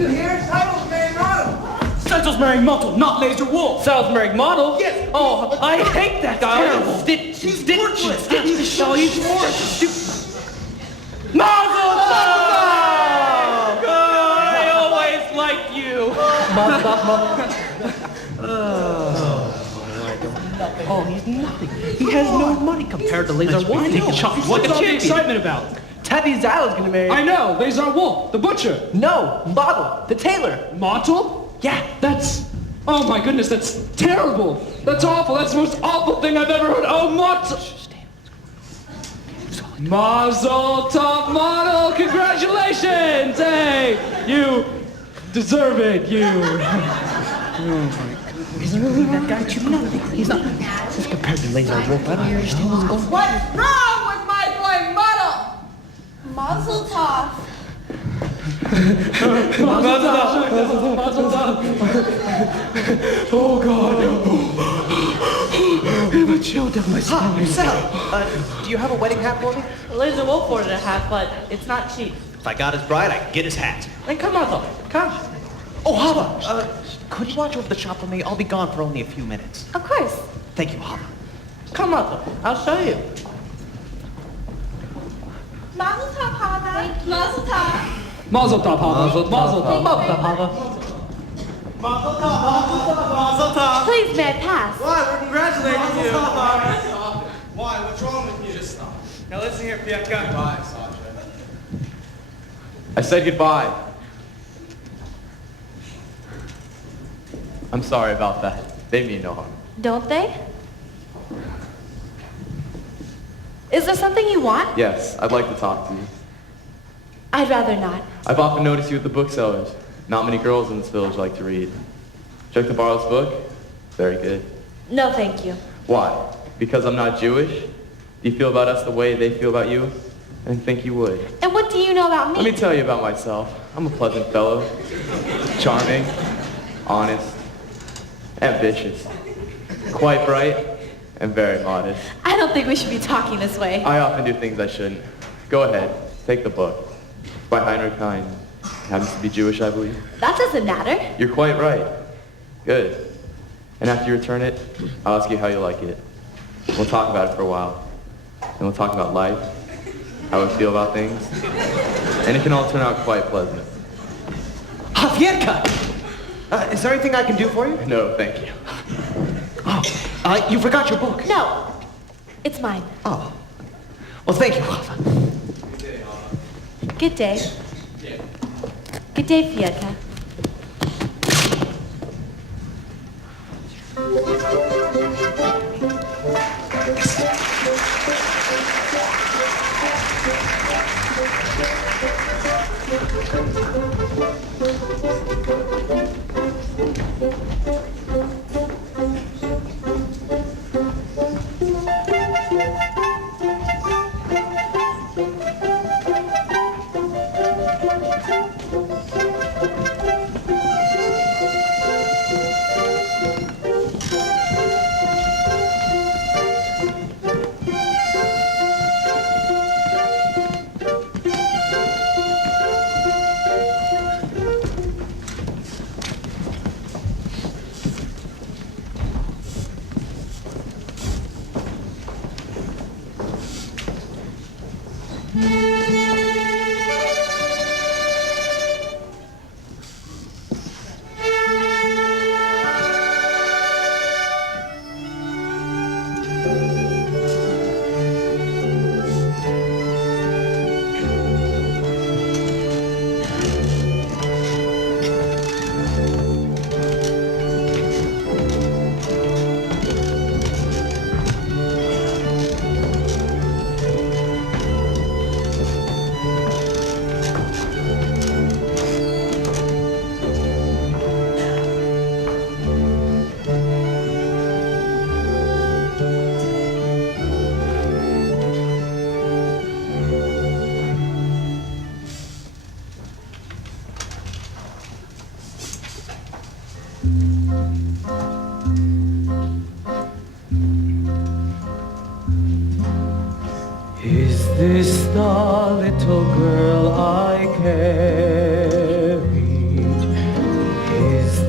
You hear? Salisbury model. Salisbury model, not laser wool. Salisbury model? Yes. Oh, I hate that guy. Terrible. He's worthless. Stitch. Oh, he's worthless. Mazel tov! I always liked you. Oh, he's nothing. He has no money compared to Laser Wolf taking shots like What's a all the champion. excitement about? Tabby Zala's gonna marry. I know, Lazar Wolf, the butcher. No, Model, the tailor. Mottle? Yeah. That's... Oh my goodness, that's terrible. That's awful. That's the most awful thing I've ever heard. Oh, Mottle. Mazel tov, Model. Congratulations. Hey, you deserve it, you. He's really that guy to nothing. He's not. Just compared to Laser Wolf, I don't understand what's going on. What's wrong with my boy Model? Mazel tov. Mazel tov. Oh, God. I have a chill down my spine. Sal, do you have a wedding hat for me? Laser Wolf ordered a hat, but it's not cheap. If I got his bride, I can get his hat. Then come on, though. Come. Oh, Hava, could you watch over the shop for me? I'll be gone for only a few minutes. Of course. Thank you, Hava. Come on, though. I'll show you. Mazel tov, Hava. Mazel tov. Mazel tov, Hava. Mazel tov. Mazel tov. Please, may I pass? Why? We're congratulating you. Why? What's wrong with you? Just stop. Now listen here, Pietka. Goodbye, Sasha. I said goodbye. I'm sorry about that. They mean no harm. Don't they? Is there something you want? Yes, I'd like to talk to you. I'd rather not. I've often noticed you at the booksellers. Not many girls in this village like to read. Would you like to borrow this book? Very good. No, thank you. Why? Because I'm not Jewish? Do you feel about us the way they feel about you? I didn't think you would. And what do you know about Let me? me tell you about myself. I'm a pleasant fellow. Charming. Honest. Ambitious. Quite bright. And very modest. I don't think we should be talking this way. I often do things I shouldn't. Go ahead. Take the book. By Heinrich Heine. Happens to be Jewish, I believe. That doesn't matter. You're quite right. Good. And after you return it, I'll ask you how you like it. We'll talk about it for a while. And we'll talk about life, how we feel about things. And it can all turn out quite pleasant. Javierka! Is there anything I can do for you? No, thank you. Oh, you forgot your book. No. It's mine. Oh. Well, thank you, Hava. Good day. Good day, Fieta. Is this the little girl I carry?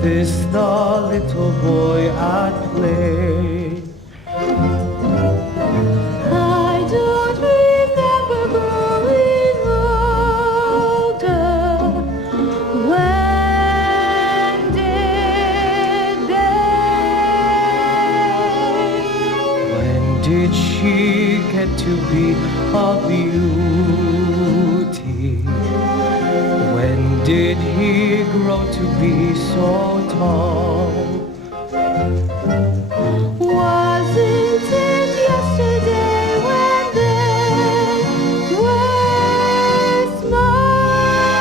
this the little boy at play? I don't remember growing older. When did they? When did she get to be a beauty? When did he grow to be so tall? Wasn't it yesterday when they were small?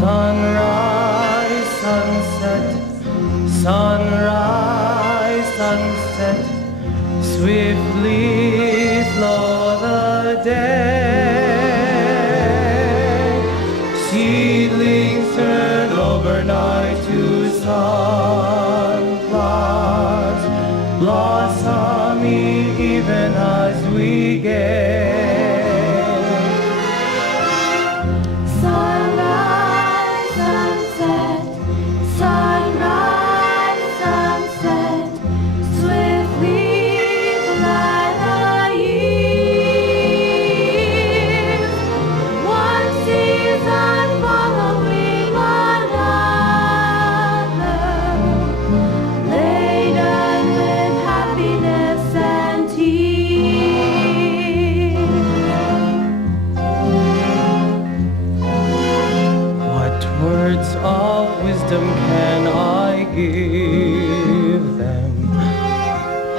Sunrise, sunset, sunrise, sunset, swiftly flow the day. Seedlings turn overnight to sunflowers, blossoming even as we gaze. Sunrise, sunset, sunrise, sunset, swiftly fly the years. One season following another, laden with happiness and tears. What words of wisdom can I give them?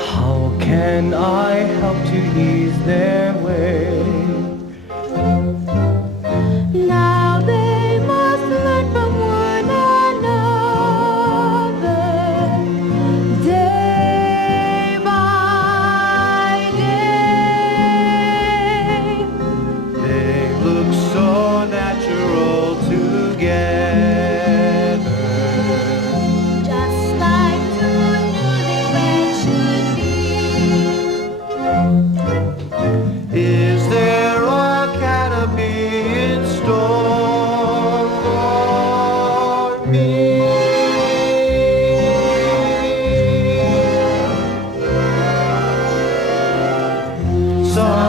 How can I help to ease their way? Now they must learn from one another, day by day. They look so natural together. Just like two newlyweds should be. Is there a canopy in store for me?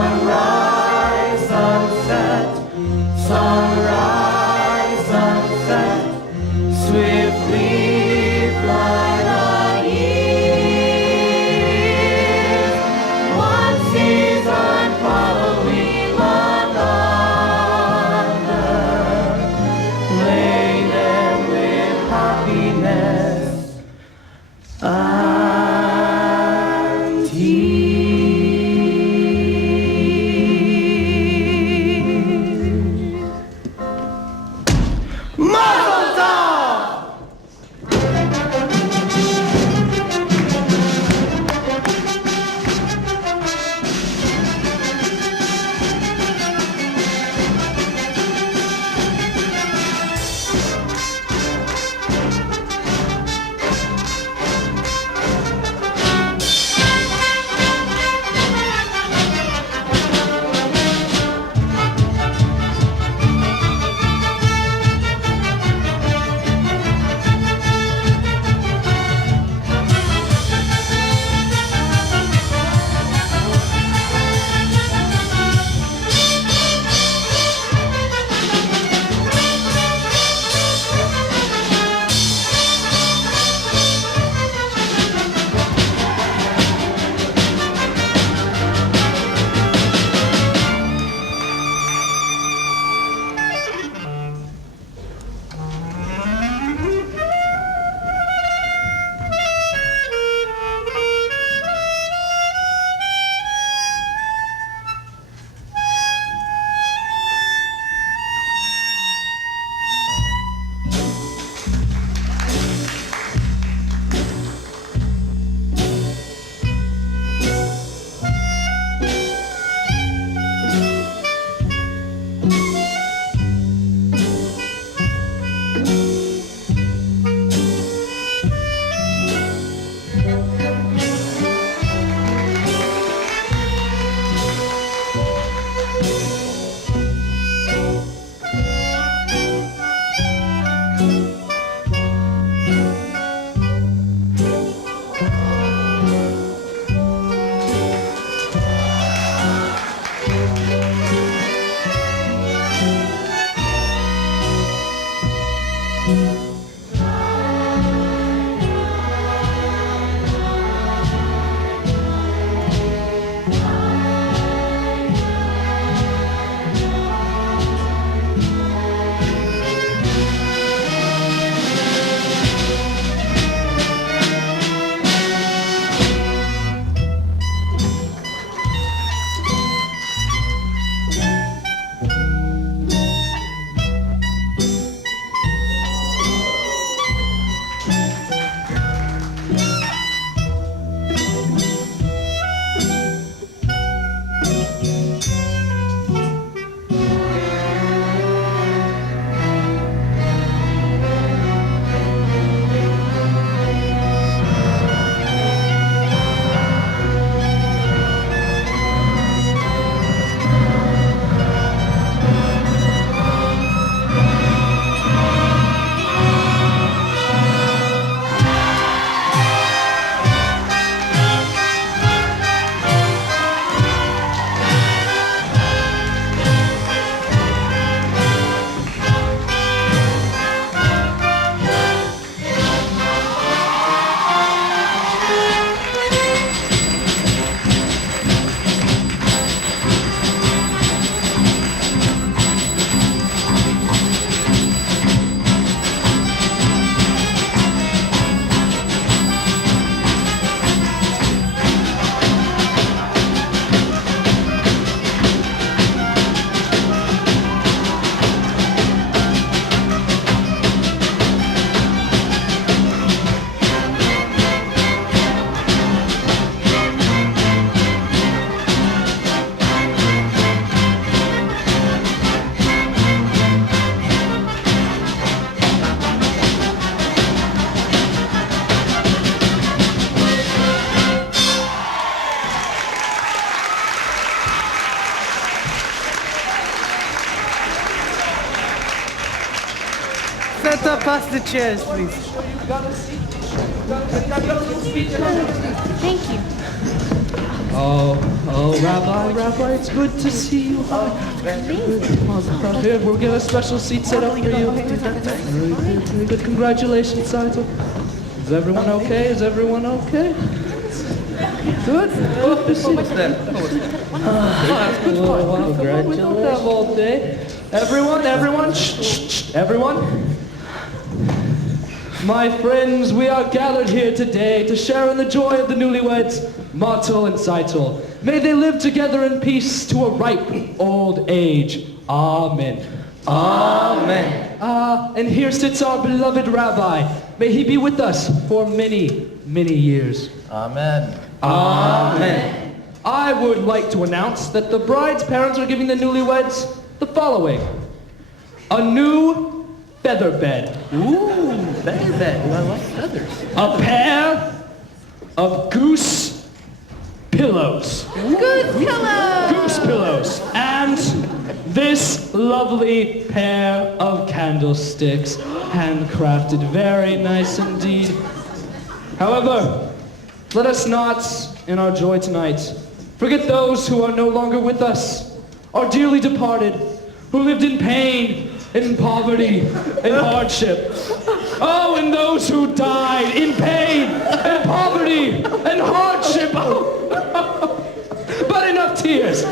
Sunrise, sunset, sunrise, sunset, swiftly fly the years. One season following another, laden with happiness and tears. Pass the chairs, please. Thank you. Oh, Rabbi, it's good to see you. Here, we'll get a special seat set up for you. Very good. Congratulations, Saito. Is everyone okay? Good. What's that? Congratulations. We don't have all day. Everyone, shh, everyone. My friends, we are gathered here today to share in the joy of the newlyweds, Mato and Saito. May they live together in peace to a ripe old age. Amen. And here sits our beloved Rabbi. May he be with us for many, many years. Amen. I would like to announce that the bride's parents are giving the newlyweds the following. A new feather bed. Ooh, feather bed. I like feathers. A pair of goose pillows. Goose pillows. And this lovely pair of candlesticks, handcrafted, very nice indeed. However, let us not, in our joy tonight, forget those who are no longer with us, our dearly departed, who lived in pain, in poverty, in hardship. Oh, and those who died in pain, and poverty, and hardship. But enough tears.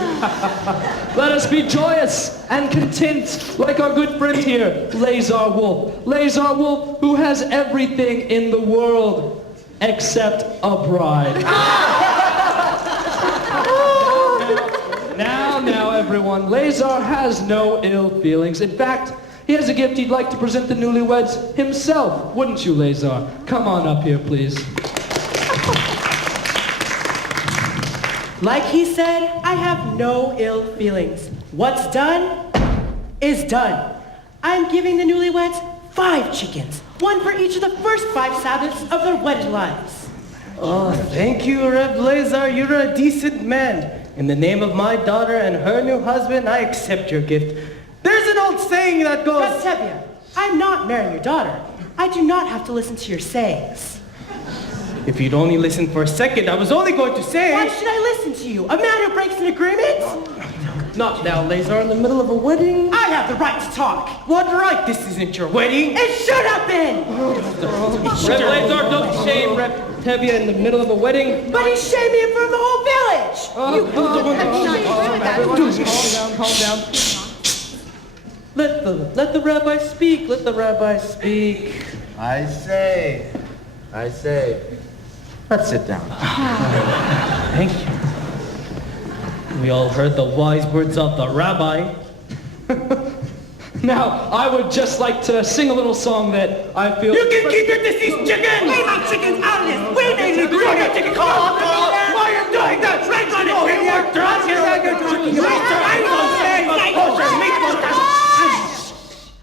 Let us be joyous and content, like our good friend here, Lazar Wolf. Lazar Wolf, who has everything in the world except a bride. Now, everyone, Lazar has no ill feelings. In fact, he has a gift he'd like to present the newlyweds himself. Wouldn't you, Lazar? Come on up here, please. Like he said, I have no ill feelings. What's done is done. I'm giving the newlyweds 5 chickens, one for each of the first 5 Sabbaths of their wedded lives. Oh, thank you, Reb Lazar. You're a decent man. In the name of my daughter and her new husband, I accept your gift. There's an old saying that goes... Tebia, I'm not marrying your daughter. I do not have to listen to your sayings. If you'd only listen for a second, I was only going to say... Why should I listen to you? A man who breaks an agreement? Not now, Lazar, in the middle of a wedding. I have the right to talk. What right? This isn't your wedding. It should have been! Reb Lazar, don't shame Reb Tebia in the middle of a wedding. But he's shaming in front of the whole village! Calm down. Let the rabbi speak. Let the rabbi speak. I say. Let's sit down. Thank you. We all heard the wise words of the rabbi. Now, I would just like to sing a little song that I feel... You can keep your deceased chicken! Leave my chickens out of this! We made an You're agreement! chicken call! Why are you doing that? Right on it! No, he worked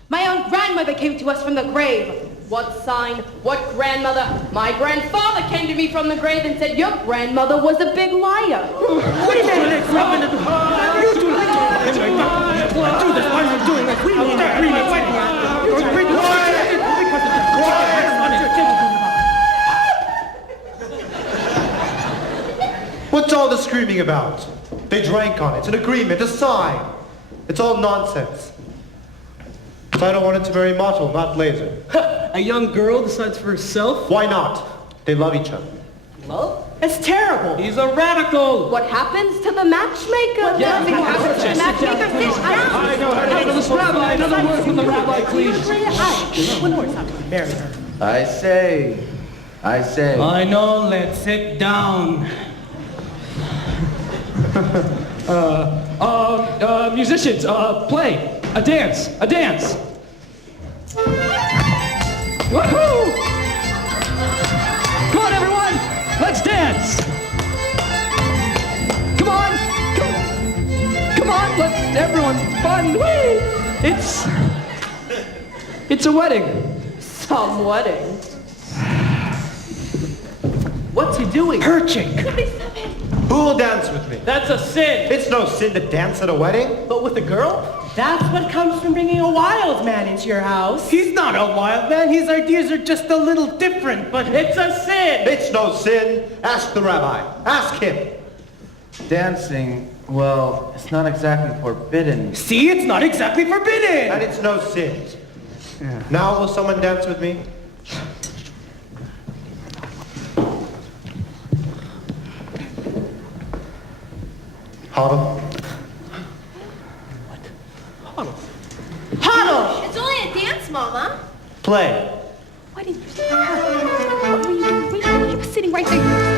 My own grandmother came to us from the grave. What sign? What grandmother? My grandfather came to me from the grave and said, your grandmother was a big liar. We made an agreement. You do this. Why are you doing this? We made an agreement. What's all the screaming about? They drank on it. It's an agreement, a sign. It's all nonsense. So I don't want it to marry Mato, not Lazar. A young girl decides for herself? Why not? They love each other. Love? It's terrible. He's a radical. What happens to the matchmaker? Yeah, What happens to the matchmaker? Sit down. I know how to handle this rabbi. Another word from the rabbi, please. One more time. Marry her. I say. I know, let's sit down. Musicians, play. A dance. Woohoo! Come on, everyone! Let's dance! Come on, let's, everyone, fun, whee! It's a wedding. Some wedding. What's he doing? Perching. Who will dance with me? That's a sin. It's no sin to dance at a wedding. But with a girl? That's what comes from bringing a wild man into your house. He's not a wild man. His ideas are just a little different, but it's a sin. It's no sin. Ask the rabbi. Ask him. Dancing, well, it's not exactly forbidden. See, it's not exactly forbidden. And it's no sin. Now will someone dance with me? Huddle. Huddle! It's only a dance, Mama. Play. Why didn't you say that? What were you doing? You were sitting right there.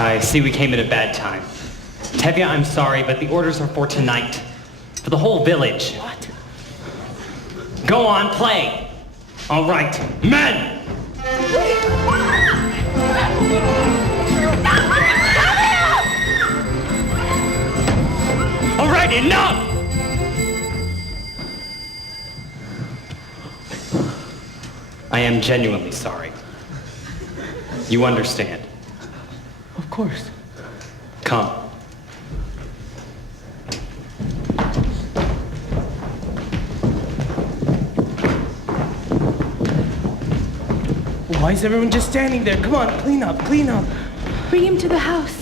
I see we came at a bad time. Tevye, I'm sorry, but the orders are for tonight. For the whole village. What? Go on, play. All right, men! All right, enough! I am genuinely sorry. You understand. Of course. Come. Why is everyone just standing there? Come on, clean up, clean up. Bring him to the house.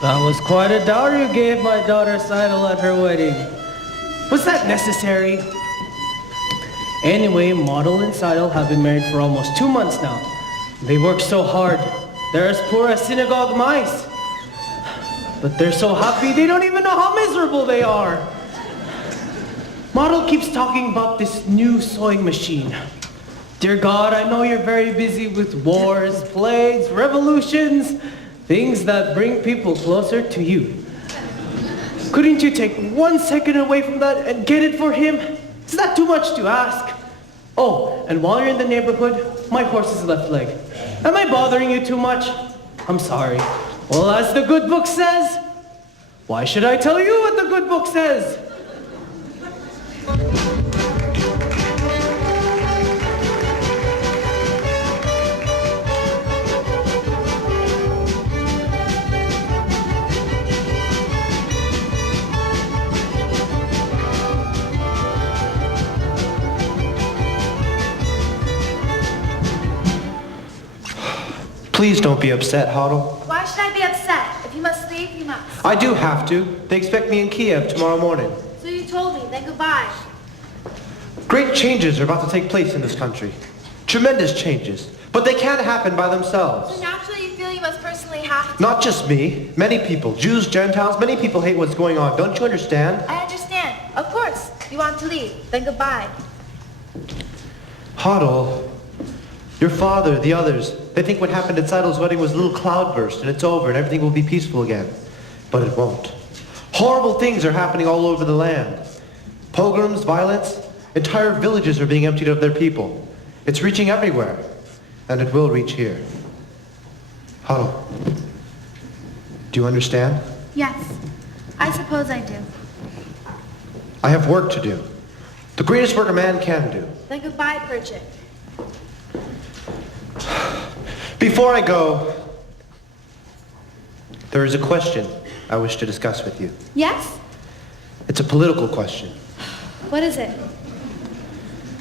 That was quite a dowry you gave my daughter Seidel at her wedding. Was that necessary? Anyway, Model and Seidel have been married for almost 2 months now. They work so hard. They're as poor as synagogue mice. But they're so happy they don't even know how miserable they are. Model keeps talking about this new sewing machine. Dear God, I know you're very busy with wars, plagues, revolutions, things that bring people closer to you. Couldn't you take 1 second away from that and get it for him? Is that too much to ask? Oh, and while you're in the neighborhood, my horse's left leg. Am I bothering you too much? I'm sorry. Well, as the good book says, why should I tell you what the good book says? Please don't be upset, Hoddle. Why should I be upset? If you must leave, you must. I do have to. They expect me in Kiev tomorrow morning. So you told me, then goodbye. Great changes are about to take place in this country. Tremendous changes. But they can't happen by themselves. So naturally you feel you must personally have to. Not just me. Many people. Jews, Gentiles, many people hate what's going on. Don't you understand? I understand. Of course. You want to leave, then goodbye. Hoddle, your father, the others, they think what happened at Seidel's wedding was a little cloudburst and it's over and everything will be peaceful again. But it won't. Horrible things are happening all over the land. Pogroms, violence, entire villages are being emptied of their people. It's reaching everywhere, and it will reach here. Hoddle, do you understand? Yes. I suppose I do. I have work to do. The greatest work a man can do. Then goodbye, Pritchett. Before I go, there is a question I wish to discuss with you. Yes? It's a political question. What is it?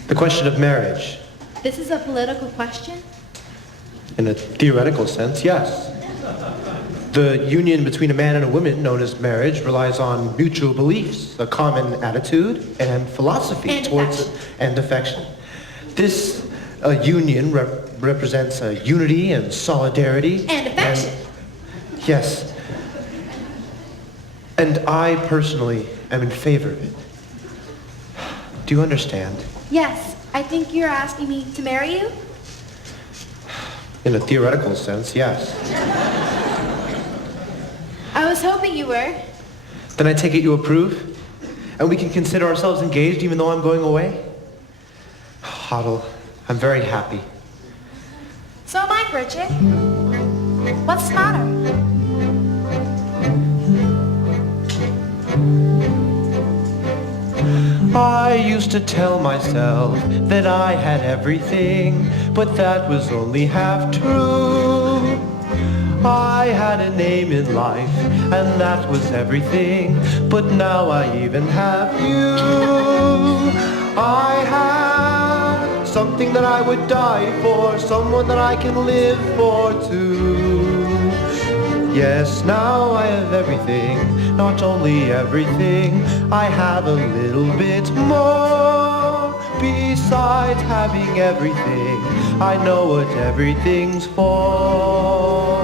The question of marriage. This is a political question? In a theoretical sense, yes. The union between a man and a woman, known as marriage, relies on mutual beliefs, a common attitude, and philosophy And towards affection. and affection. This union represents unity and solidarity. And affection. Yes. And I personally am in favor of it. Do you understand? Yes. I think you're asking me to marry you? In a theoretical sense, yes. I was hoping you were. Then I take it you approve? And we can consider ourselves engaged even though I'm going away? Hoddle, I'm very happy. So am I, Pritchett. What's the matter? I used to tell myself that I had everything, but that was only half true. I had a name in life, and that was everything, but now I even have you. I have something that I would die for, someone that I can live for too. Yes, now I have everything, not only everything, I have a little bit more. Besides having everything, I know what everything's for.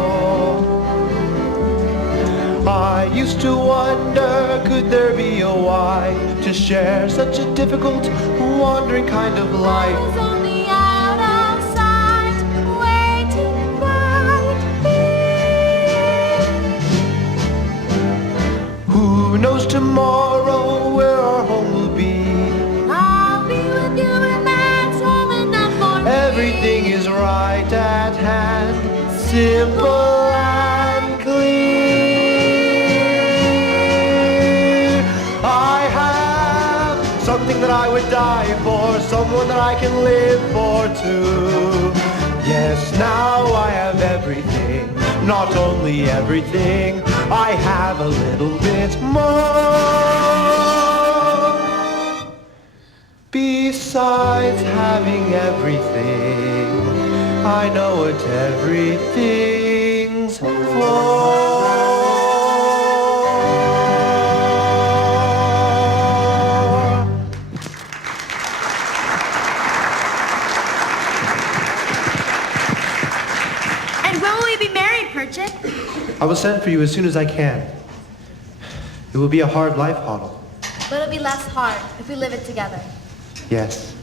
I used to wonder, could there be a why to share such a difficult, wandering kind of life? I was only out of sight, waiting right here. Who knows tomorrow where our home will be? I'll be with you and that's home enough for me. Everything is right at hand, simple and clear. I have something that I would die for, someone that I can live for too. Yes, now I have everything, not only everything, I have a little bit more. Besides having everything, I know what everything's for. I will send for you as soon as I can. It will be a hard life, Hoddle. But it'll be less hard if we live it together. Yes.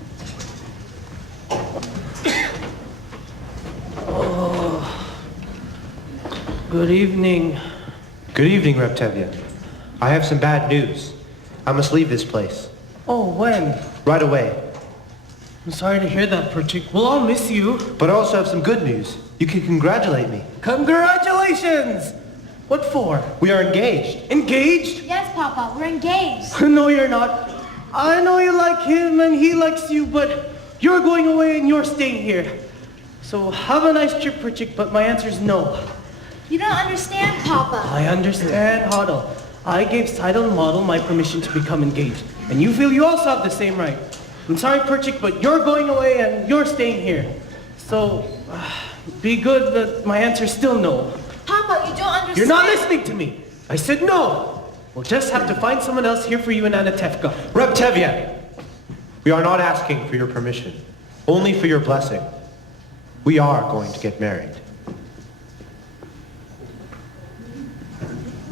Good evening. Good evening, Reptevia. I have some bad news. I must leave this place. Oh, when? Right away. I'm sorry to hear that, Perchik. We'll all miss you. But I also have some good news. You can congratulate me. Congratulations! What for? We are engaged. Engaged? Yes, Papa, we're engaged. No, you're not. I know you like him and he likes you, but you're going away and you're staying here. So have a nice trip, Perchik, but my answer is no. You don't understand, Papa. I understand, Hoddle. I gave Seidel and Model my permission to become engaged, and you feel you also have the same right. I'm sorry, Perchik, but you're going away and you're staying here. So, be good, but my answer is still no. Papa, you don't understand. You're not listening to me. I said no. We'll just have to find someone else here for you in Anatevka. Reptevia, we are not asking for your permission, only for your blessing. We are going to get married.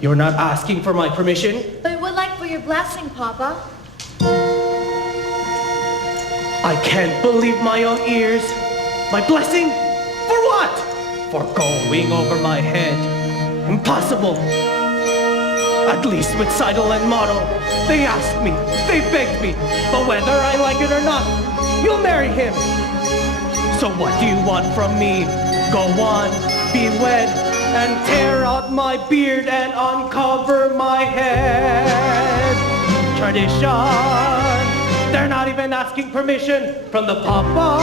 You're not asking for my permission? But I would like for your blessing, Papa. I can't believe my own ears. My blessing? For what? For going over my head. Impossible. At least with Seidel and Model, they asked me, they begged me, but whether I like it or not, you'll marry him. So what do you want from me? Go on, be wed, and tear out my beard and uncover my head. Tradition. They're not even asking permission from the Papa.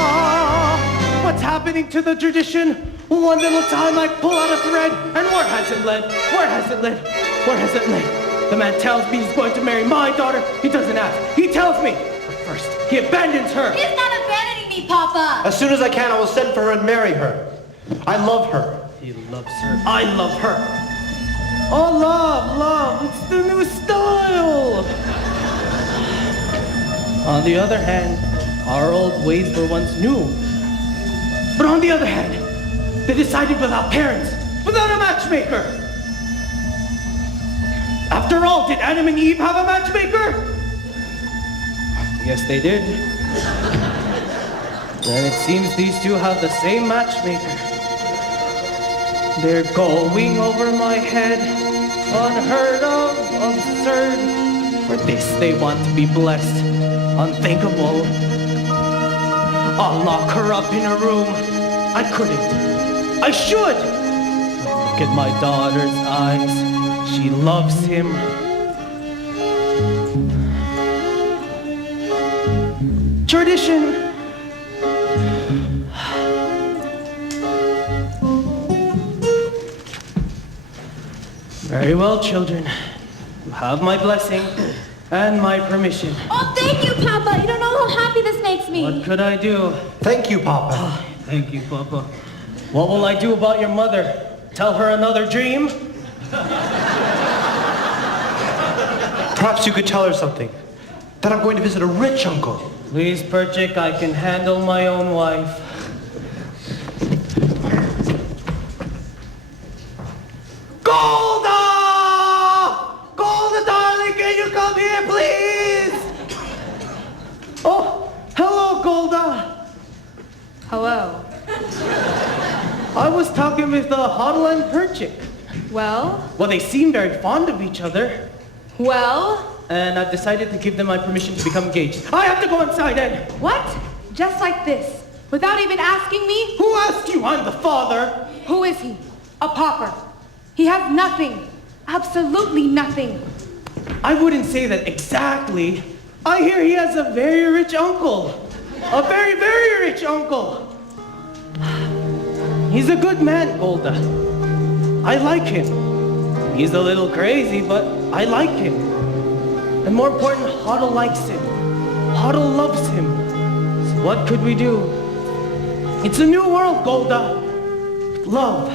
What's happening to the tradition? One little time I pull out a thread, and where has it led? Where has it led? Where has it led? The man tells me he's going to marry my daughter. He doesn't ask. He tells me. But first, he abandons her. He's not abandoning me, Papa. As soon as I can, I will send for her and marry her. I love her. He loves her. I love her. Oh, love. It's the new style. On the other hand, our old ways were once new. But on the other hand, they decided without parents, without a matchmaker. After all, did Adam and Eve have a matchmaker? Yes, they did. And it seems these two have the same matchmaker. They're going over my head, unheard of, absurd. For this they want to be blessed, unthinkable. I'll lock her up in a room. I couldn't. I should. Look at my daughter's eyes. She loves him. Tradition. Very well, children. You have my blessing and my permission. Oh, thank you, Papa. You don't know how happy this makes me. What could I do? Thank you, Papa. Thank you, Papa. What will I do about your mother? Tell her another dream? Perhaps you could tell her something. That I'm going to visit a rich uncle. Please, Perchik, I can handle my own wife. Golda! Golda, darling, can you come here, please? Oh, hello, Golda. Hello. I was talking with Hoddle and Perchik. Well? Well, they seem very fond of each other. Well? And I've decided to give them my permission to become engaged. I have to go inside, Ed. What? Just like this? Without even asking me? Who asked you? I'm the father. Who is he? A pauper. He has nothing. Absolutely nothing. I wouldn't say that exactly. I hear he has a very rich uncle. A very, very rich uncle. He's a good man, Golda. I like him. He's a little crazy, but I like him. And more important, Hoddle likes him. Hoddle loves him. So what could we do? It's a new world, Golda. Love.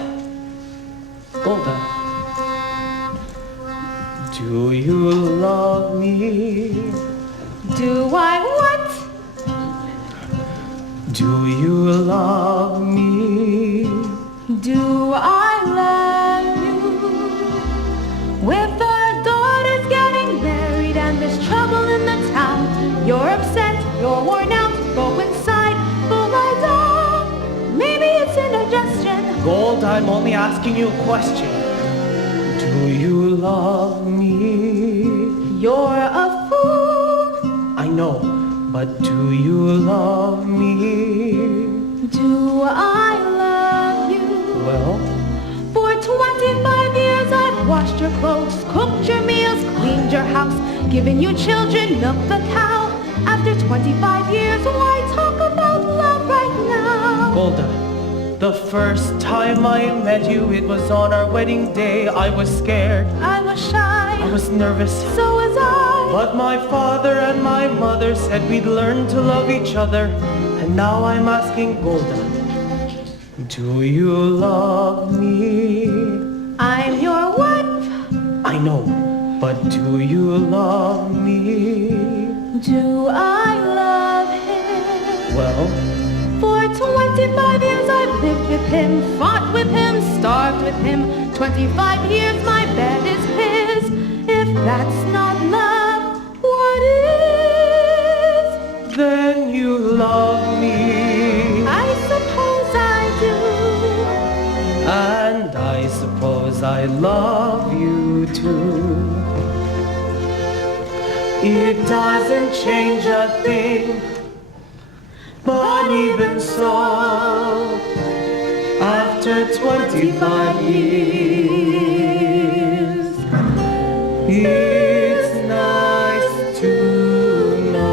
Golda. Do you love me? Do I what? Do you love me? Do I love you? I'm only asking you a question. Do you love me? You're a fool. I know, but do you love me? Do I love you? Well, For 25 years I've washed your clothes, cooked your meals, cleaned your house, given you children, milked the cow. After 25 years, why talk about love right now? Golda, the first time I met you, it was on our wedding day. I was scared. I was shy. I was nervous. So was I. But my father and my mother said we'd learn to love each other. And now I'm asking Golda, do you love me? I'm your wife. I know, but do you love me? Do I love him? Well, For 25 years I've lived with him, fought with him, starved with him. 25 years my bed is his. If that's not love, what is? then you love me. I suppose I do. And I suppose I love you too. It doesn't change a thing, but even so, after 25 years, it's nice to know.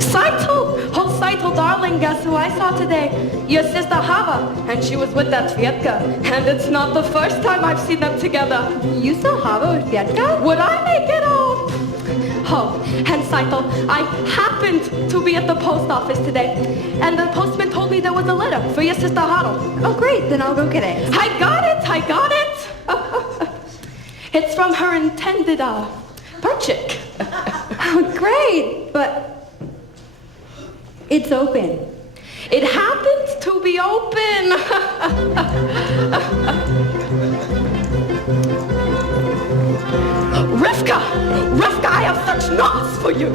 Saito! Oh, Saito, darling, guess who I saw today? Your sister Hava, and she was with that Svietka. And it's not the first time I've seen them together. You saw Hava with Svietka? Would I make it all? Oh, and Saito, I happened to be at the post office today, and the postman told me there was a letter for your sister Haro. Oh, great, then I'll go get it. I got it! It's from her intended, Perchik. Oh, great, but it's open. It happens to be open. Rivka, I have such news for you.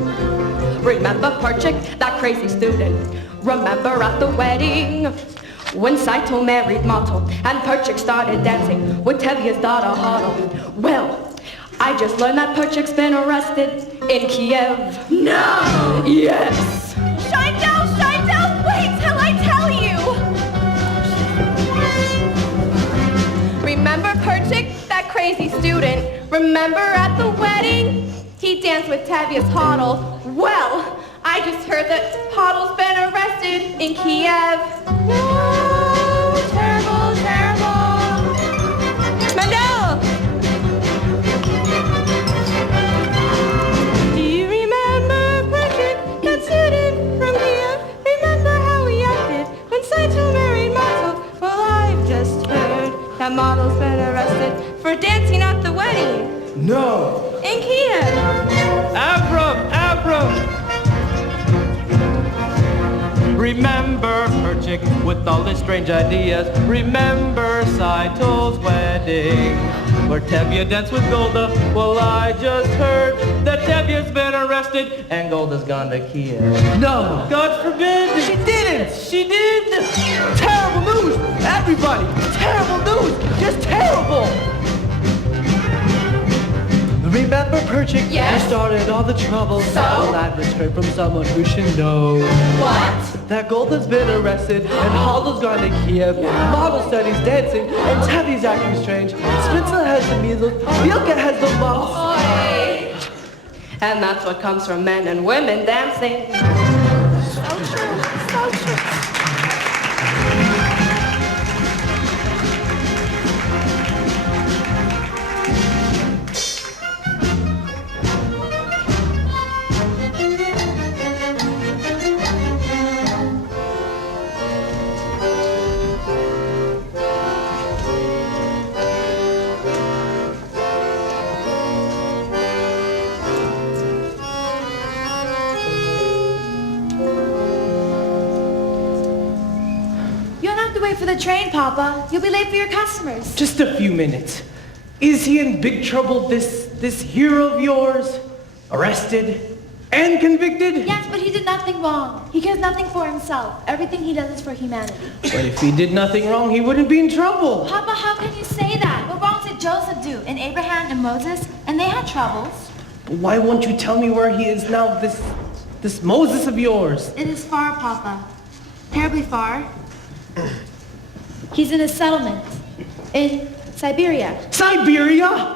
Remember Perchik, that crazy student? Remember at the wedding when Saito married Mato and Perchik started dancing with Tevye's daughter Haro? Well, I just learned that Perchik's been arrested in Kiev. No! Yes! Shindel, wait till I tell you! Remember Perchik, that crazy student? Remember at the wedding? He danced with Tavia's Hoddle. Well, I just heard that Hoddle's been arrested in Kiev. No, terrible. Mandel! Do you remember Perchik, that student from Kiev? Remember how we acted when Saito married Mato? Well, I've just heard that Model's been arrested for dancing at the wedding. No! In Kiev. Abram! Remember Perchik with all his strange ideas. Remember Saito's wedding, where Tevye danced with Golda. Well, I just heard that Tevye's been arrested and Golda's gone to Kiev. No! God forbid! She didn't! She did! Terrible news! Everybody! Terrible news! Just terrible! Remember Perchik? Yes. Who started all the trouble. So? Well, that was heard from someone who should know. What? That Golda's been arrested, and Hoddle's gone to Kiev. Model studies dancing, and Tavi's acting strange. Spitzel has the measles. Bielka has the mumps. Oy. And that's what comes from men and women dancing. So true. have to wait for the train, Papa. You'll be late for your customers. Just a few minutes. Is he in big trouble, this hero of yours? Arrested and convicted? Yes, but he did nothing wrong. He cares nothing for himself. Everything he does is for humanity. But if he did nothing wrong, he wouldn't be in trouble. Papa, how can you say that? What wrong did Joseph do? And Abraham and Moses? And they had troubles. Why won't you tell me where he is now, this Moses of yours? It is far, Papa. Terribly far. He's in a settlement. In Siberia. Siberia?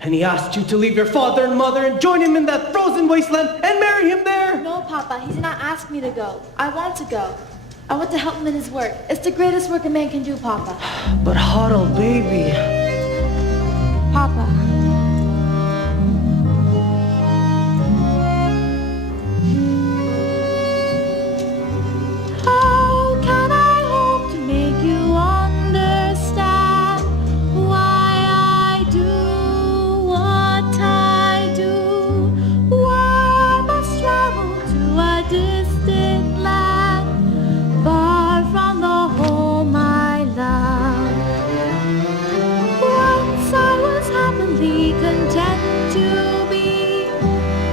And he asked you to leave your father and mother and join him in that frozen wasteland and marry him there? No, Papa. He did not ask me to go. I want to go. I want to help him in his work. It's the greatest work a man can do, Papa. But Huddle, baby. Papa. How can I hope to make you understand why I do what I do? Why I must travel to a distant land, far from the home I love. Once I was happily content to be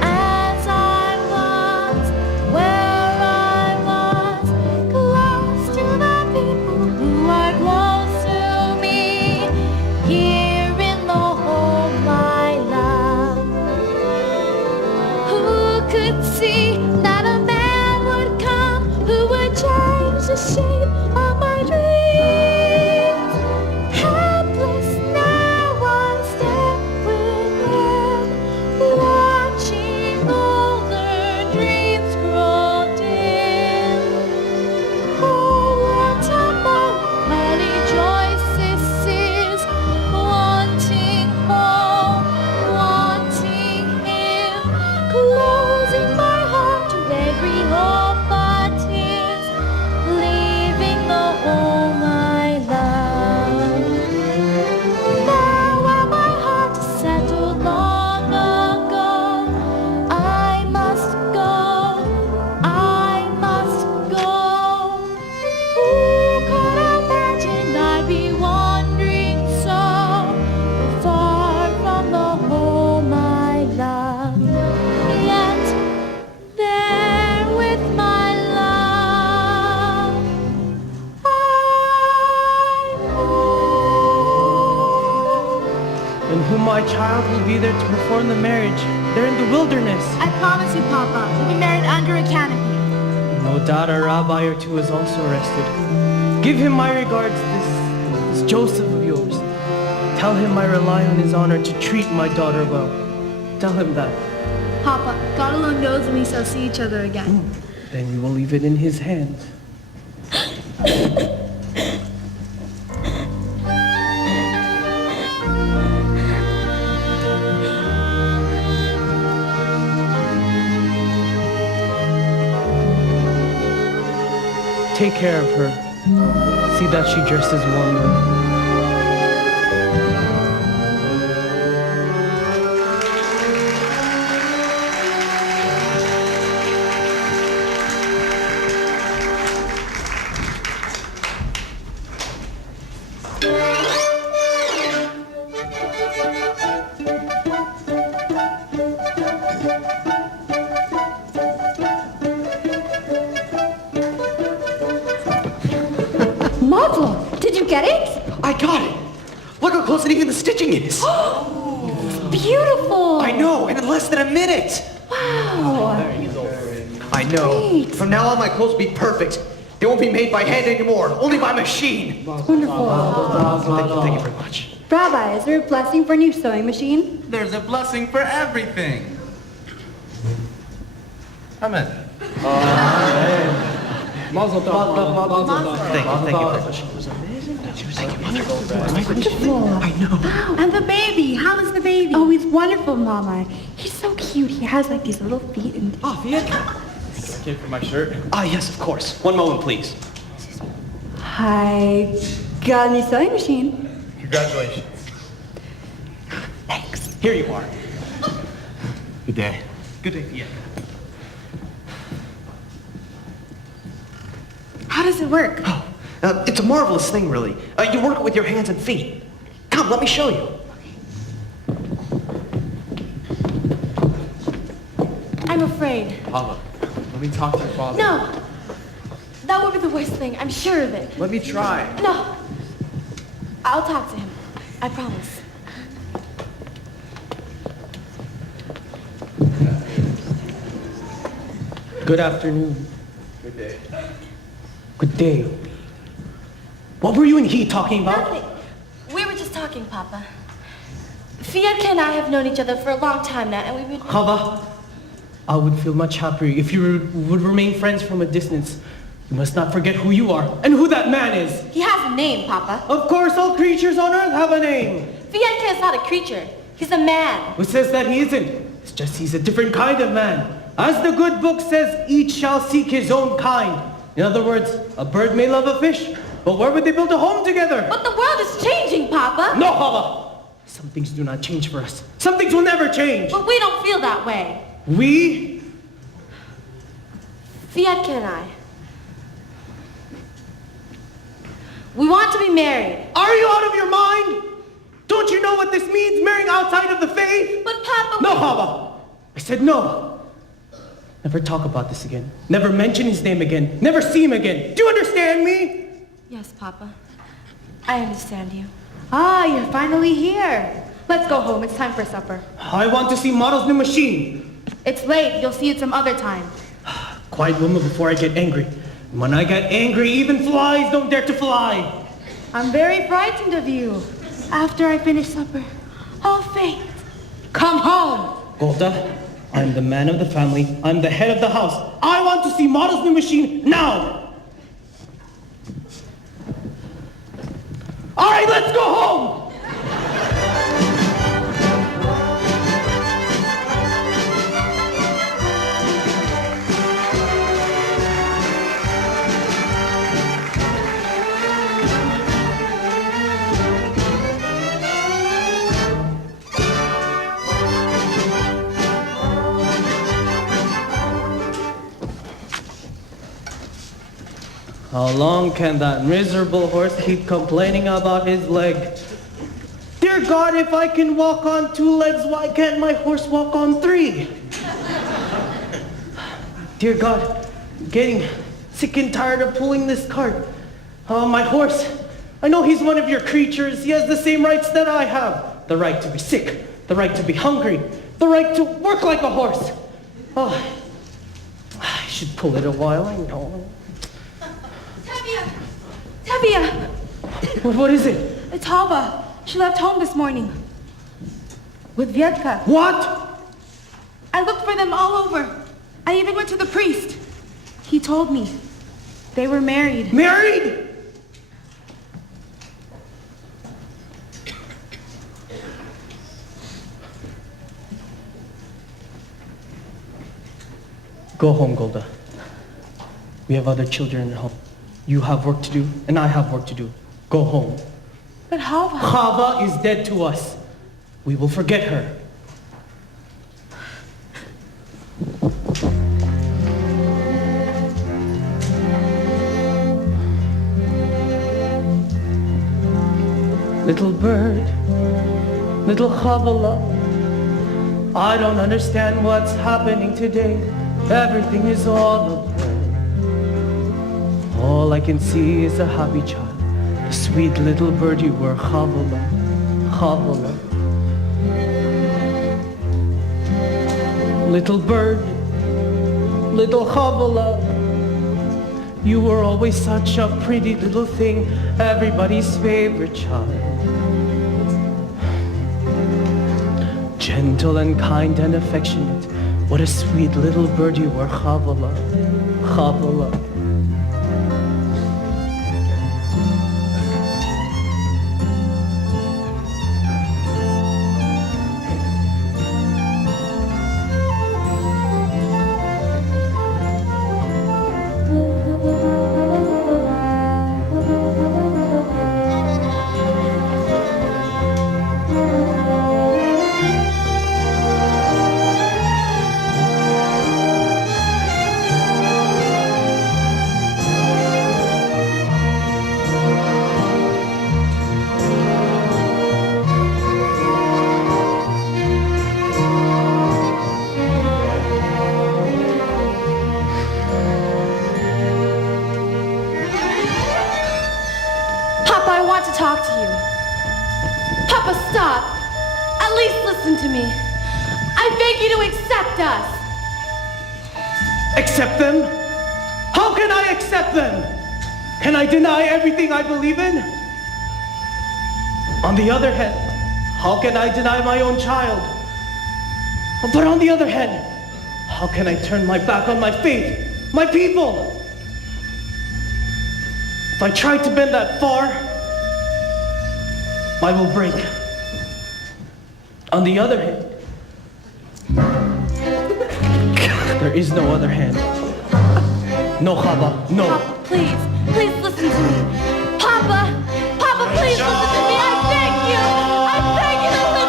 as I was, where I was, close to the people who are close to me, here in the home I love. Who could see that a man would come who would change the shape of my dreams? Helpless now I stand within, watching older dreams grow dim. Oh, what a melancholy choice this is, wanting home, wanting him, closing my heart to every hope but his, leaving the home I love. Now where my heart is settled long ago, I must go, I must go. Who could imagine I'd be wandering so far from the home I love? Yet there with my love I move. And whom my child will be there to perform the marriage. They're in the wilderness. I promise you, Papa, we'll be married under a canopy. No doubt a rabbi or two is also arrested. Give him my regards, this Joseph of yours. Tell him I rely on his honor to treat my daughter well. Tell him that. Papa, God alone knows when we shall see each other again. Then we will leave it in his hands. Take care of her. See that she dresses warmly. Marvel, did you get it? I got it. Look how close and even the stitching is. Beautiful. I know, and in less than a minute. Wow. I know. Great. From now on, my clothes will be perfect. They won't be made by hand anymore, only by machine. Wonderful. Thank you very much. Rabbi, is there a blessing for a new sewing machine? There's a blessing for everything. Amen. Thank you very much. I know. And the baby, how is the baby? Oh, he's wonderful, Mama. He's so cute. He has like these little feet and... Oh, Fiat. Kid for my shirt. Ah, yes, of course. One moment, please. I got a new sewing machine. Congratulations. Thanks. Here you are. Good day. Good day, Fiat. How does it work? Oh, It's a marvelous thing, really. You work it with your hands and feet. Come, let me show you. I'm afraid. Papa, let me talk to your father. No. That would be the worst thing. I'm sure of it. Let me try. No. I'll talk to him. I promise. Good afternoon. Good day. Good day. What were you and he talking about? Nothing. We were just talking, Papa. Fiatka and I have known each other for a long time now, and we've been... Chava, I would feel much happier if you would remain friends from a distance. You must not forget who you are and who that man is. He has a name, Papa. Of course, all creatures on earth have a name. Fiatka is not a creature. He's a man. Who says that he isn't? It's just he's a different kind of man. As the good book says, each shall seek his own kind. In other words, a bird may love a fish, but where would they build a home together? But the world is changing, Papa. No, Chava. Some things do not change for us. Some things will never change. But we don't feel that way. We? Fiatka and I. We want to be married. Are you out of your mind? Don't you know what this means, marrying outside of the faith? But Papa... No, Chava. I said no. Never talk about this again. Never mention his name again. Never see him again. Do you understand me? Yes, Papa. I understand you. Ah, you're finally here. Let's go home. It's time for supper. I want to see Model's new machine. It's late. You'll see it some other time. Quiet, woman, before I get angry. When I get angry, even flies don't dare to fly. I'm very frightened of you. After I finish supper, I'll faint. Come home. Golda, I'm the man of the family. I'm the head of the house. I want to see Model's new machine now. All right, let's go home. How long can that miserable horse keep complaining about his leg? Dear God, if I can walk on 2 legs, why can't my horse walk on 3? Dear God, I'm getting sick and tired of pulling this cart. Oh, my horse, I know he's one of your creatures. He has the same rights that I have. The right to be sick, the right to be hungry, the right to work like a horse. Oh, I should pull it a while, I know. Tevye! What is it? It's Hava. She left home this morning. With Vietka. What? I looked for them all over. I even went to the priest. He told me. They were married. Married? Go home, Golda. We have other children at home. You have work to do, and I have work to do. Go home. But Hava... Hava is dead to us. We will forget her. Little bird, little Havala, I don't understand what's happening today. Everything is all a blur. All I can see is a happy child, the sweet little bird you were, Havala, Havala. Little bird, little Havala, you were always such a pretty little thing, everybody's favorite child. Gentle and kind and affectionate, what a sweet little bird you were, Havala, Havala. Papa, I want to talk to you. Papa, stop. At least listen to me. I beg you to accept us. Accept them? How can I accept them? Can I deny everything I believe in? On the other hand, how can I deny my own child? But on the other hand, how can I turn my back on my faith, my people? If I try to bend that far, I will break. On the other hand, there is no other hand. No, Chava, no. Papa, please listen to me. Papa, please listen to me. I beg you to listen.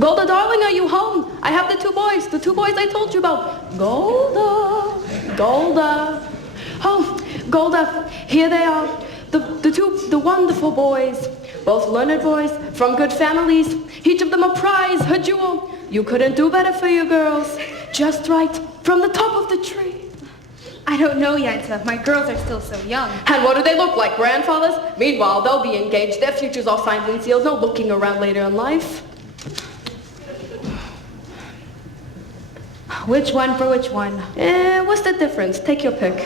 Golda, darling, are you home? I have the two boys I told you about. Golda. Oh, Golda, here they are. The wonderful boys. Both learned boys, from good families. Each of them a prize, a jewel. You couldn't do better for your girls. Just right, from the top of the tree. I don't know yet. My girls are still so young. And what do they look like, grandfathers? Meanwhile, they'll be engaged. Their futures are signed and sealed. No looking around later in life. Which one for which one? What's the difference? Take your pick.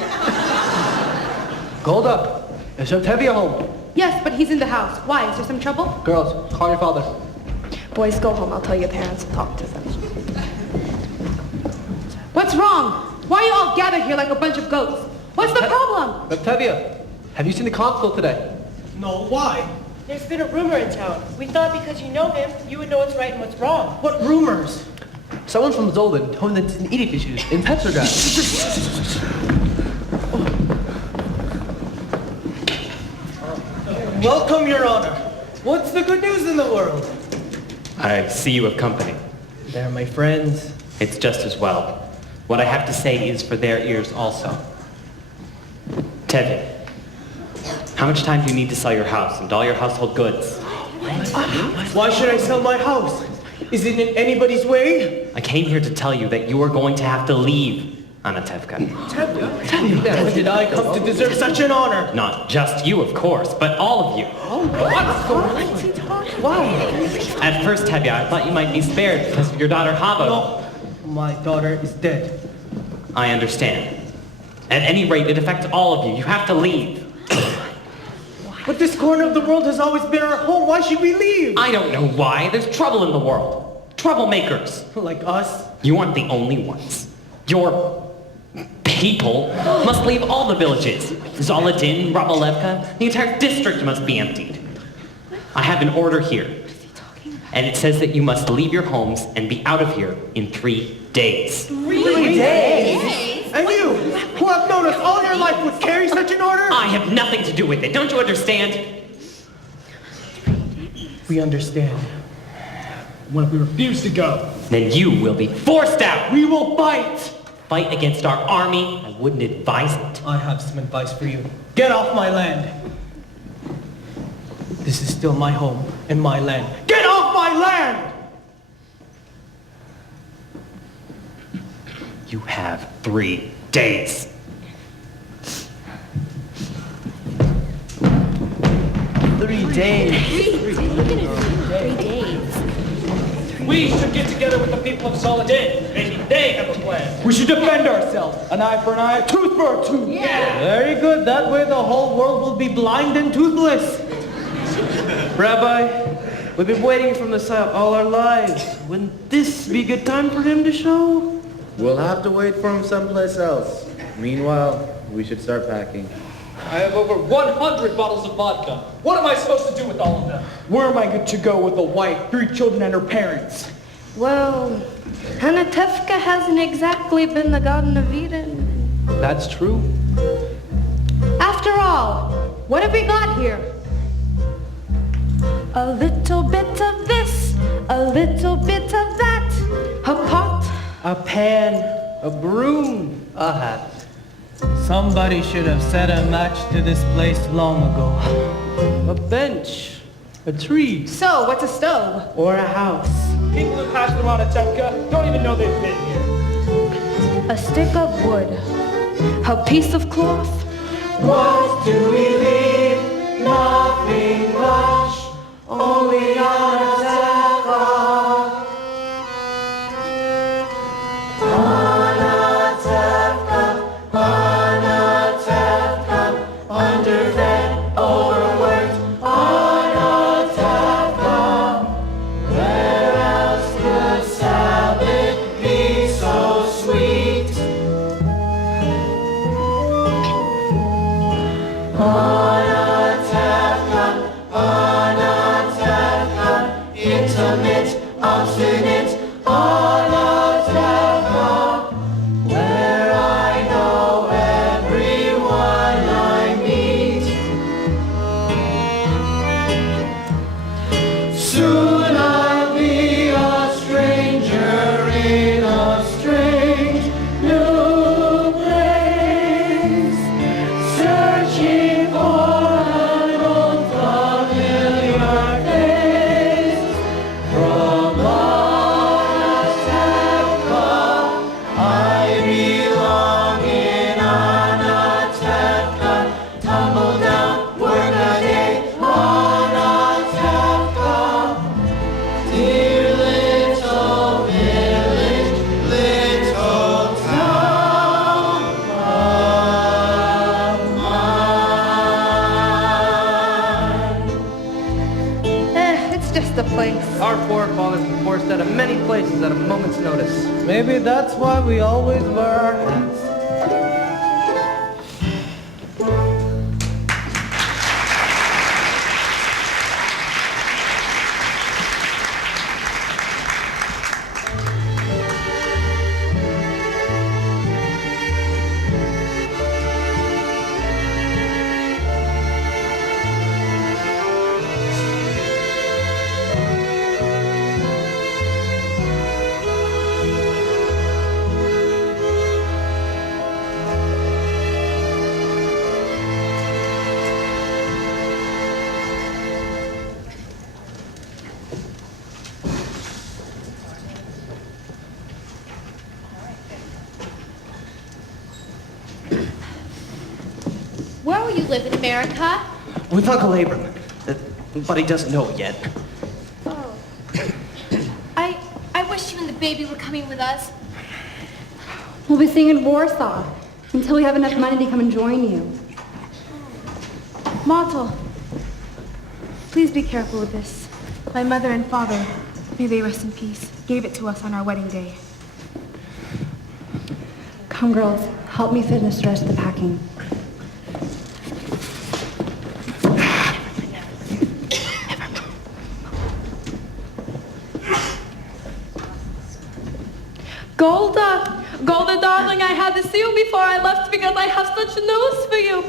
Golda, is Tevye home? Yes, but he's in the house. Why? Is there some trouble? Girls, call your father. Boys, go home. I'll tell your parents and talk to them. What's wrong? Why are you all gathered here like a bunch of goats? What's the problem? Tevye, have you seen the consul today? No, why? There's been a rumor in town. We thought because you know him, you would know what's right and what's wrong. What rumors? Someone from Zolden told me that it's an eating issues in Petrograd. Welcome, Your Honor. What's the good news in the world? I see you have company. They're my friends. It's just as well. What I have to say is for their ears also. Tevye, how much time do you need to sell your house and all your household goods? Why should I sell my house? Is it in anybody's way? I came here to tell you that you are going to have to leave, Anatevka. Or did I come to deserve such an honor? Not just you, of course, but all of you. Why? At first, Tevye, I thought you might be spared because of your daughter Hava. No, my daughter is dead. I understand. At any rate, it affects all of you. You have to leave. But this corner of the world has always been our home. Why should we leave? I don't know why. There's trouble in the world. Troublemakers. Like us? You aren't the only ones. Your people must leave all the villages. Zoladin, Rabalevka, the entire district must be emptied. I have an order here. And it says that you must leave your homes and be out of here in 3 days. 3 days? And you, who have known us all your life, would carry such an order? I have nothing to do with it. Don't you understand? We understand. What if we refuse to go? Then you will be forced out. We will fight. Fight against our army? I wouldn't advise it. I have some advice for you. Get off my land. This is still my home and my land. Get off my land! You have 3 days. Three days. We should get together with the people of Zoladin. Maybe they have a plan. We should defend ourselves. An eye for an eye, a tooth for a tooth. Yeah. Very good. That way the whole world will be blind and toothless. Rabbi, we've been waiting for Messiah all our lives. Wouldn't this be a good time for him to show? We'll have to wait for him someplace else. Meanwhile, we should start packing. I have over 100 bottles of vodka. What am I supposed to do with all of them? Where am I good to go with a wife, 3 children, and her parents? Well, Anatevka hasn't exactly been the Garden of Eden. That's true. After all, what have we got here? A little bit of this, a little bit of that. A pot, A pan, a broom, a hat. Somebody should have set a match to this place long ago. A bench, a tree, so what's a stove? or a house. People who pass them on a Tepka don't even know they've been here. A stick of wood, a piece of cloth. What do we leave? Nothing much, only on a tefka. On a tefka, underfed, overworked. On a tefka, where else could salad be so sweet? On a tefka, intimate, obstinate. On a tefka, where I know everyone I meet. Soon I'll be a stranger in a strange new place, searching for an old familiar face. From on a tefka, I belong in on a tefka. Tumble down, work a day on a tefka. Dear little village, little town of mine. It's just a place. Our forefathers were forced out of many places at a moment's notice. Maybe that's why we always wear our hats. Where will you live in America? With Uncle Abram, but he doesn't know it yet. Oh. I wish you and the baby were coming with us. We'll be staying in Warsaw until we have enough money to come and join you. Motto, please be careful with this. My mother and father, may they rest in peace, gave it to us on our wedding day. Come, girls, help me finish the rest of the packing. Golda! Golda, darling, I had to see you before I left because I have such news for you.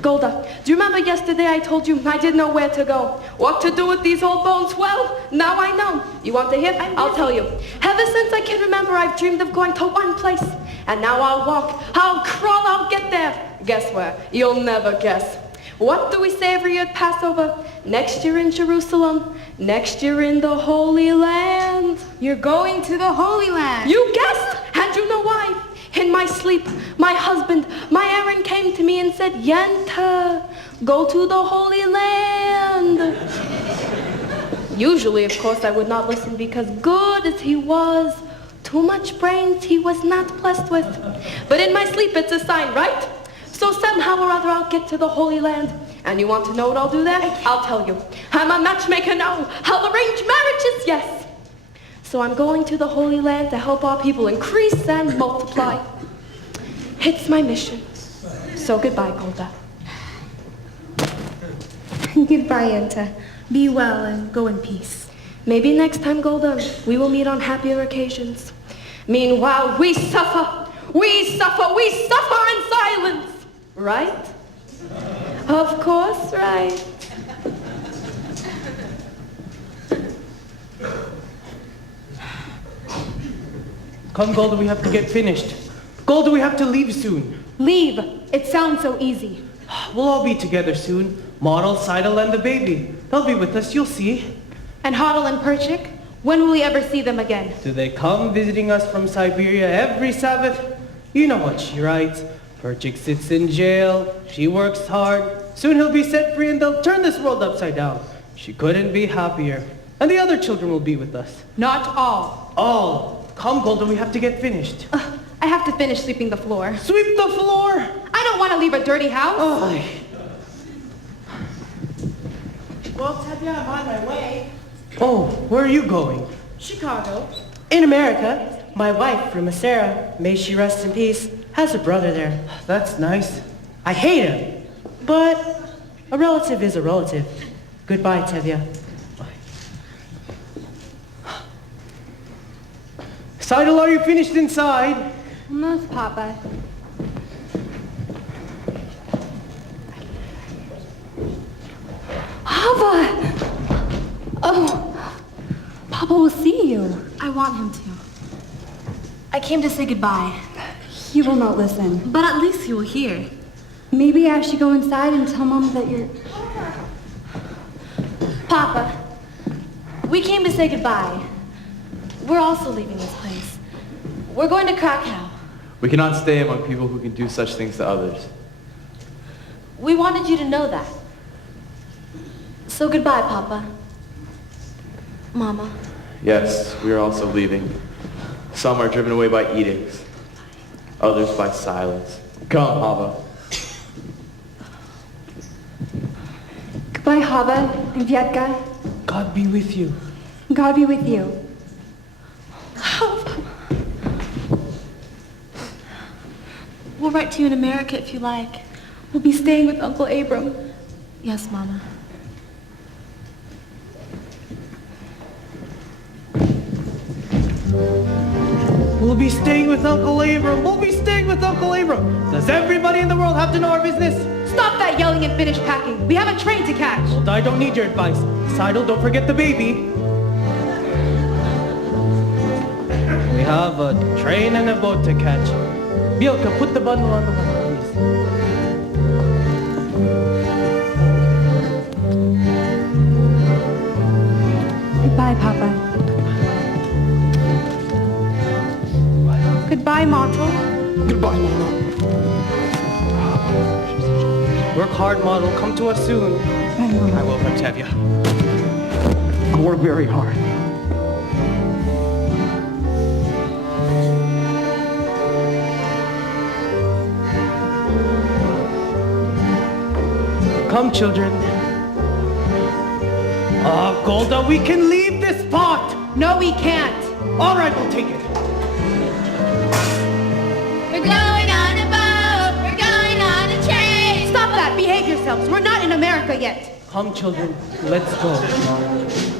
Golda, do you remember yesterday I told you I didn't know where to go? What to do with these old bones? Well, now I know. You want to hear? I'll tell you. Ever since I can remember, I've dreamed of going to one place. And now I'll walk, I'll crawl, I'll get there. Guess where? You'll never guess. What do we say every year at Passover? Next year in Jerusalem, next year in the Holy Land. You're going to the Holy Land. You guessed, and you know why. In my sleep, my husband, my Aaron came to me and said, Yenta, go to the Holy Land. Usually, of course, I would not listen because good as he was, too much brains he was not blessed with. But in my sleep, it's a sign, right? So somehow or other, I'll get to the Holy Land. And you want to know what I'll do there? I'll tell you. I'm a matchmaker now. I'll arrange marriages, yes. So I'm going to the Holy Land to help our people increase and multiply. It's my mission. So goodbye, Golda. Goodbye, Yenta. Be well and go in peace. Maybe next time, Golda, we will meet on happier occasions. Meanwhile, we suffer, we suffer, we suffer! right? Of course, right. Come, Golda, we have to get finished. Golda, we have to leave soon. Leave. It sounds so easy. We'll all be together soon. Model, Seidel, and the baby. They'll be with us, you'll see. And Hodel and Perchik? When will we ever see them again? Do they come visiting us from Siberia every Sabbath? You know what she writes. Perchik sits in jail. She works hard. Soon he'll be set free and they'll turn this world upside down. She couldn't be happier. And the other children will be with us. Not all. All. Come, Golda, we have to get finished. I have to finish sweeping the floor. Sweep the floor? I don't want to leave a dirty house. Oh. Well, Tevye, I'm on my way. Oh, where are you going? Chicago. In America, my wife, Sarah, may she rest in peace, has a brother there. That's nice. I hate him, but a relative is a relative. Goodbye, Tevye. Seidel, are you finished inside? No, Papa. Papa! Oh, Papa will see you. I want him to. I came to say goodbye. He will not listen. But at least he will hear. Maybe I should go inside and tell Mom that you're... Papa, we came to say goodbye. We're also leaving this place. We're going to Krakow. We cannot stay among people who can do such things to others. We wanted you to know that. So goodbye, Papa. Mama. Yes, we are also leaving. Some are driven away by edicts, others by silence. Come, Hava. Goodbye, Hava and Vietka. God be with you. God be with you. We'll write to you in America if you like. We'll be staying with Uncle Abram. Yes, Mama. We'll be staying with Uncle Abram. We'll be staying with Uncle Abram. Does everybody in the world have to know our business? Stop that yelling and finish packing. We have a train to catch. Well, I don't need your advice. Seidel, don't forget the baby. We have a train and a boat to catch. Bielka, put the bundle on the line, please. Goodbye, Papa. Goodbye, Montel. Goodbye, Mama. Work hard, model. Come to us soon. I will, Tevye. I'll work very hard. Come, children. Ah, Golda, we can leave this pot. No, we can't. All right, we'll take it. We're going on a boat. We're going on a train. Stop that. Behave yourselves. We're not in America yet. Come, children. Let's go.